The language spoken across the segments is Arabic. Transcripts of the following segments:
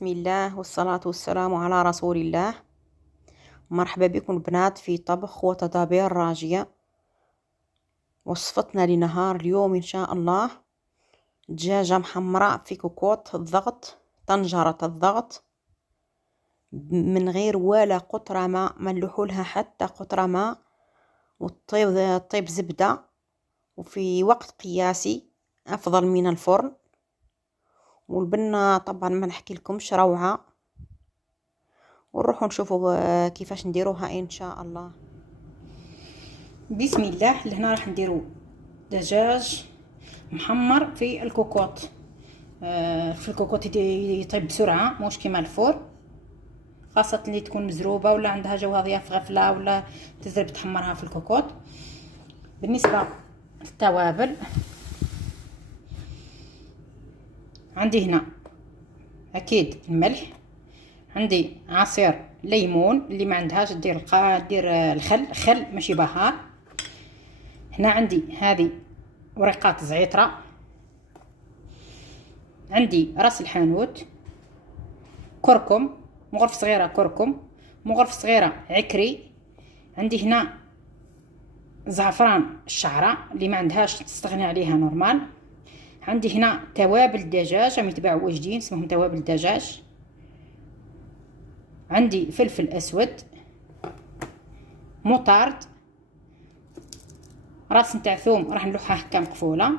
بسم الله والصلاة والسلام على رسول الله. مرحبا بكم بنات في طبخ وتدابير راجية. وصفتنا لنهار اليوم إن شاء الله دجاجة محمرة في كوكوط الضغط، طنجرة الضغط، من غير ولا قطرة ماء، ما نلوحولها حتى قطرة ماء، وطيب زبدة، وفي وقت قياسي أفضل من الفرن. والبنة طبعا ما نحكي لكمش روعة. ونروحوا نشوفوا كيفاش نديروها ان شاء الله. بسم الله. لهنا راح نديروا دجاج محمر في الكوكوط. في الكوكوط يطيب بسرعه، موش كيما الفور، خاصه اللي تكون مزروبه ولا عندها جوها ضياف غفله ولا تزرب تحمرها في الكوكوط. بالنسبه للتوابل، عندي هنا اكيد الملح، عندي عصير ليمون، اللي ما عندهاش دير الخل ماشي بهار. هنا عندي هذه ورقات زعترة، عندي راس الحانوت، كركم، مغرفة صغيرة كركم، مغرفة صغيرة عكري، عندي هنا زعفران الشعرة، اللي ما عندهاش تستغني عليها نورمال. عندي هنا توابل الدجاج راهم يتباعوا واجدين، اسمهم توابل الدجاج. عندي فلفل اسود، مطارد، راس نتاع ثوم راح نلوحها هكا مقفوله،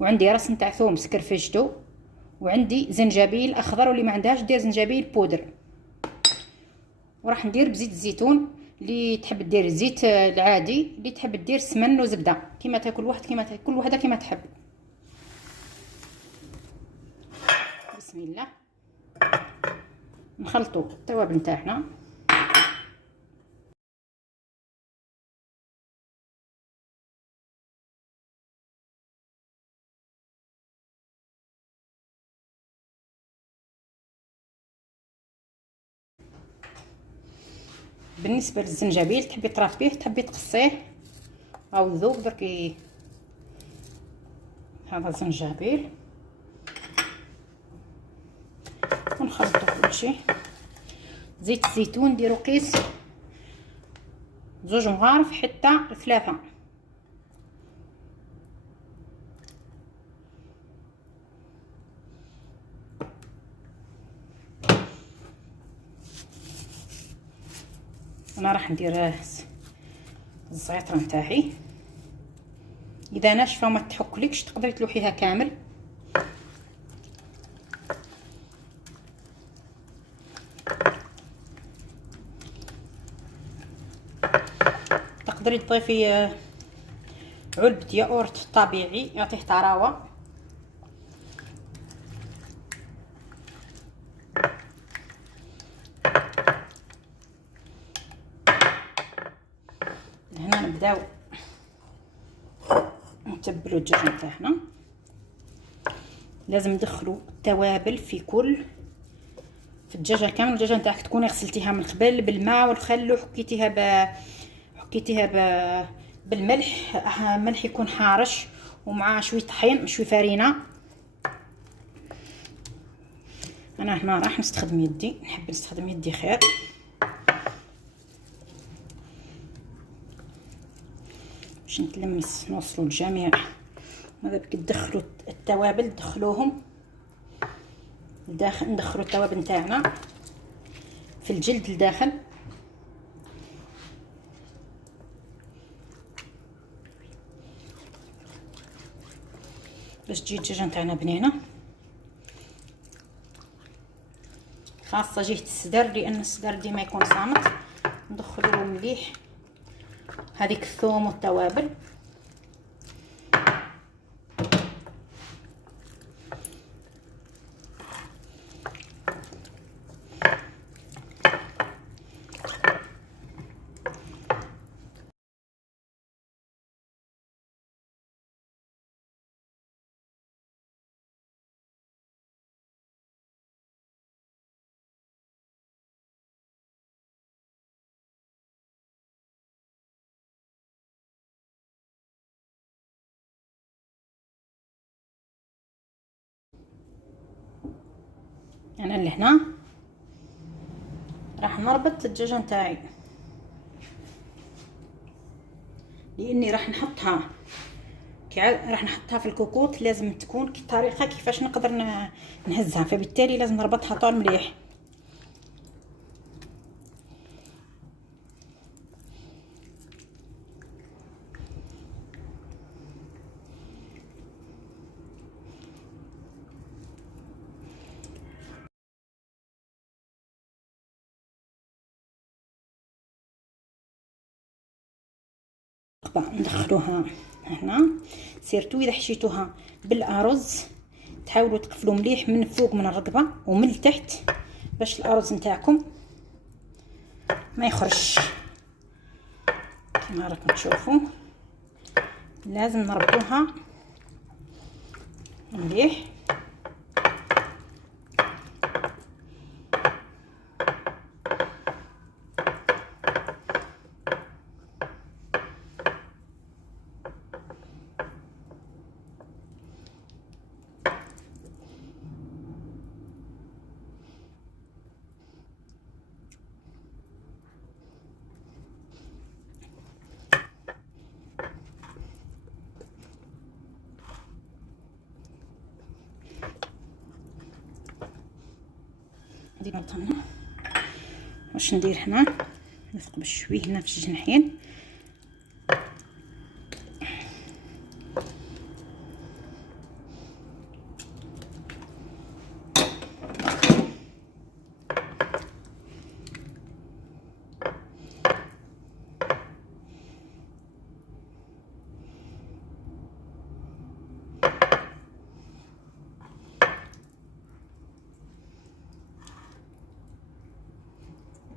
وعندي راس نتاع ثوم سكرفجتو، وعندي زنجبيل اخضر، واللي ما عندهاش دير زنجبيل بودر. وراح ندير بزيت الزيتون، اللي تحب دير الزيت العادي، اللي تحب دير سمن وزبده، كيما تاكل واحد كيما تاكل كل وحده كيما تحب. بسم الله. نخلطوا التوابل نتاعنا. بالنسبه للزنجبيل، تحبي ترطبيه تحبي تقصيه او الذوب. دركي هذا زنجبيل، ونخلطوا كلشي. زيت الزيتون نديرو قيس 2 مغارف حتى 3. انا راح ندير الزعتر نتاعي. اذا ناشفه وما تحكلكش تقدري تلوحيها كامل. تقدري تضيفي علبه ياغورت طبيعي يعطيه طراوه. هنا نبداو نتبلوا الدجاج نتاعنا. لازم ندخلوا التوابل في الدجاجه كامل. الدجاجه نتاعك تكوني غسلتيها من قبل بالماء والخل، وحكيتيها بالملح. ملح يكون حارش، ومع شويه طحين شويه فرينه. انا هنا راح نستخدم يدي، نحب نستخدم يدي خير. باش نتلمس نوصلوا الجميع. ماذا بك تدخلوا التوابل، تدخلوهم لداخل. ندخلوا التوابل نتاعنا في الجلد لداخل، باش تجي الدجاجه نتاعنا بنينه. خاصه جهه الصدر، لان الصدر ديما يكون صامت. ندخلوا مليح هذيك الثوم والتوابل. انا لهنا راح نربط الدجاجه نتاعي، لاني راح نحطها راح نحطها في الكوكوط، لازم تكون طريقه كيفاش نقدر نهزها، فبالتالي لازم نربطها طول مليح. ندخلوها هنا، سيرتو اذا حشيتوها بالارز تحاولوا تقفلوا مليح من فوق من الرقبه ومن التحت باش الارز نتاعكم ما يخرجش. كما راكم تشوفوا لازم نربطوها مليح. ندير هنا واش ندير هنا، نثقب شويه هنا في الجناحين.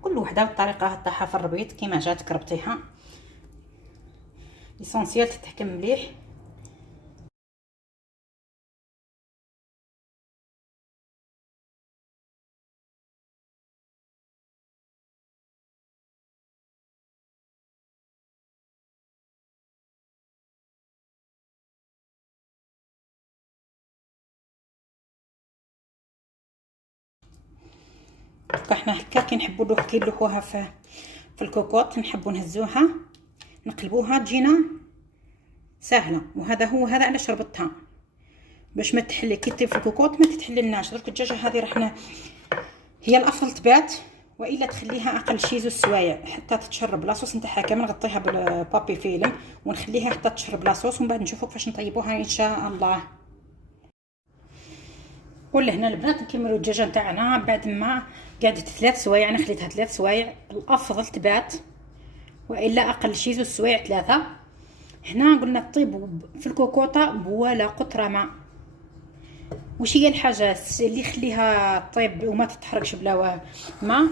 كل وحده بالطريقه تاعها في الربيط كيما جاتك ربطيها، ليسونسيال تتحكم مليح. احنا هكا كي نحبوا كي نلوحوها في الكوكوط، نحبوا نهزوها نقلبوها تجينا سهله. هذا علاش ربطتها، باش ما تحلي كي طيب في الكوكوط ما تتحللناش. درك الدجاجه هذه راح هي الافضل تبات، والا تخليها اقل شي 2 سوايع حتى تتشرب لاصوص نتاعها كامل. نغطيها بالبابي فيلم ونخليها حتى تشرب لاصوص، ومن بعد نشوفوا كيفاش نطيبوها ان شاء الله. ولا هنا البنات نكملوا الدجاجه نتاعنا بعد ما قعدت 3 سوايع. انا خليتها 3 سوايع، الافضل تبات، والا اقل شي 2 سوايع 3. هنا قلنا طيب في الكوكوطه بولا قطره ماء. وش هي الحاجه اللي يخليها طيب وما تتحرقش بلا ماء؟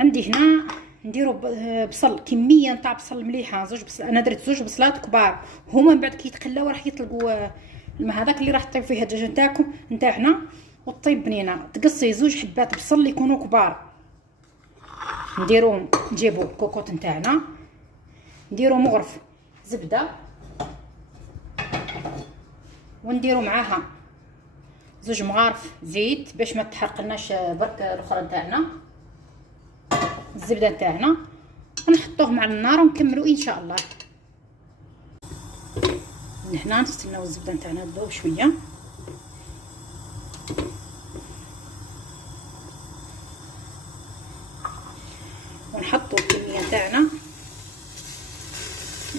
عندي هنا نديروا بصل، كميه نتاع بصل مليحه، 2 بصل. انا درت 2 بصلات كبار، هما من بعد كي يتخلاو راح يطلقوا الماء هذاك اللي راح طيب فيها الدجاجه نتاعكم نتاعنا وطيب بنينه. تقصي 2 حبات بصل اللي يكونوا كبار، نديروهم. نجيبوا الكوكوط نتاعنا نديروا مغرف زبده، ونديروا معاها 2 مغارف زيت باش ما تحرقلناش برك الاخرى نتاعنا الزبده نتاعنا، ونحطوه مع النار ونكملوا ان شاء الله. من هنا نستناو الزبده نتاعنا تذوب شويه. ونحطوا الكميه نتاعنا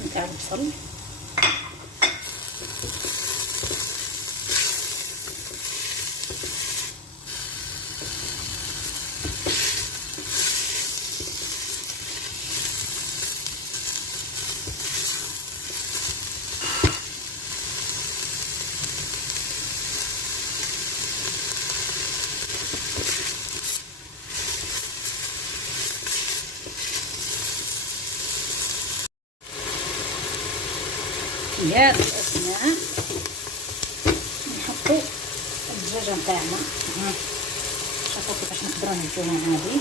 نتاع البصل. في هذه الأثناء نحطو الدجاجة نتاعنا. شوفوا كيفاش نقدروا نهزوها هذه.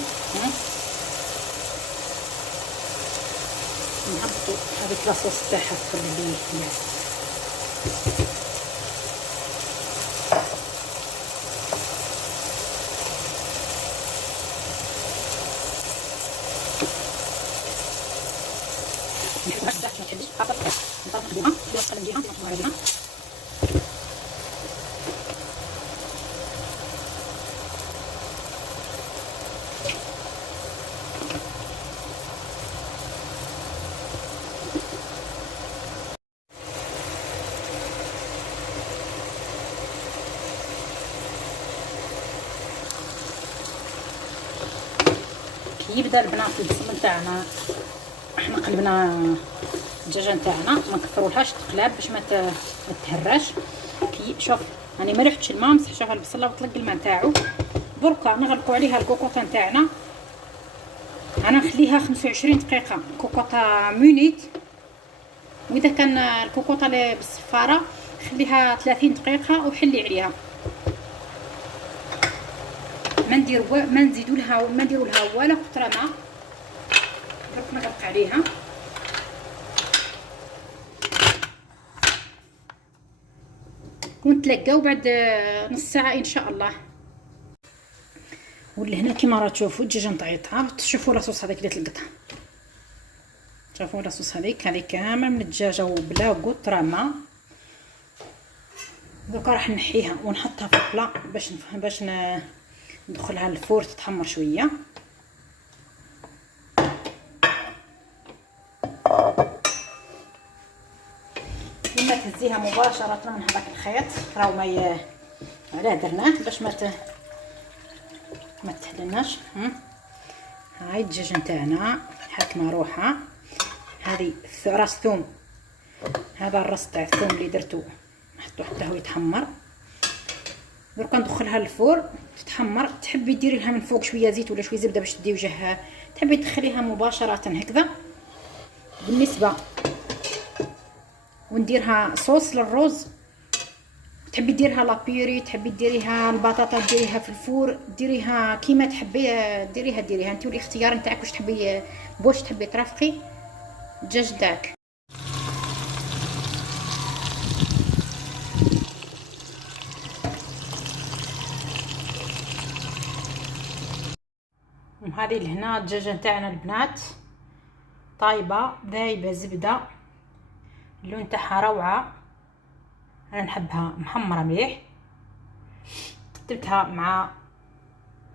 نهبطوا هذيك لاصوص تاعها في الربيع. وعندنا كي يبدا البنات البصل نتاعنا، احنا قلبنا الدجاجه نتاعنا ما نكثرولهاش تقلاب باش ما تهراش. كي شوف راني ما رحتش الماء، مسحتها البصله وطلق الماء نتاعو. دركا نغلقوا عليها الكوكوطه نتاعنا، انا نخليها 25 دقيقه كوكوطه مونيت، واذا كان الكوكوطه اللي بالصفاره خليها 30 دقيقه وحلي عليها. ما نزيدوا لها ما نديروا لها ولا قطره ماء. درك نغلق عليها ونتلاقاو بعد نص ساعه ان شاء الله. ولهنا كيما راه تشوفوا الدجاجه نطيطها، تشوفوا لاصوص هذيك اللي تلقطها، شوفوا لاصوص هذيك كامل من الدجاجه وبلا قطره ماء. دوكا راح نحيها ونحطها في البلا باش ندخلها للفور تتحمر شويه. لما تهزيها مباشره من هذاك الخيط راهو ما علاه درناه باش ما تحلناش. هاي الدجاجه نتاعنا حاكمه روحها. هذه راس ثوم، هذا الراس تاع الثوم اللي درتو نحطو حتى هو يتحمر. درك ندخلها للفور تتحمر. تحبي ديري لها من فوق شويه زيت ولا شويه زبده باش تدي وجهها، تحبي تدخليها مباشره هكذا. بالنسبه ونديرها صوص للرز، تحبي ديرها لابيوري، تحبي ديريها البطاطا ديريها في الفور، ديريها كيما تحبي ديريها انت والاختيار نتاعك واش تحبي بواش تحبي ترافقي الدجاج تاعك. وهذه لهنا الدجاجه نتاعنا البنات طايبه ذايبه زبده، اللون تاعها روعه. انا نحبها محمره مليح. قدمتها مع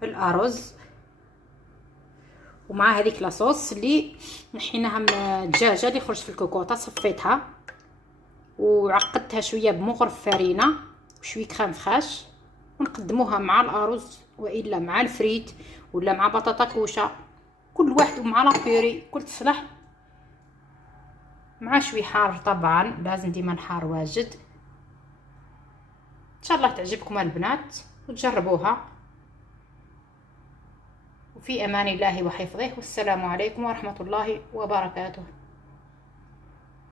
الارز ومع هذيك لاصوص اللي نحيناها من الدجاجه اللي خرجت في الكوكوطه. صفيتها وعقدتها شويه بمغرف فرينه وشويه كريم فريش، ونقدموها مع الارز والا مع الفريت ولا مع بطاطا كوشه، كل واحد ومع لابيوري كل تصلح. مع شويه حار طبعا، لازم ديما الحار واجد. ان شاء الله تعجبكم البنات وتجربوها. وفي امان الله وحفظه، والسلام عليكم ورحمه الله وبركاته.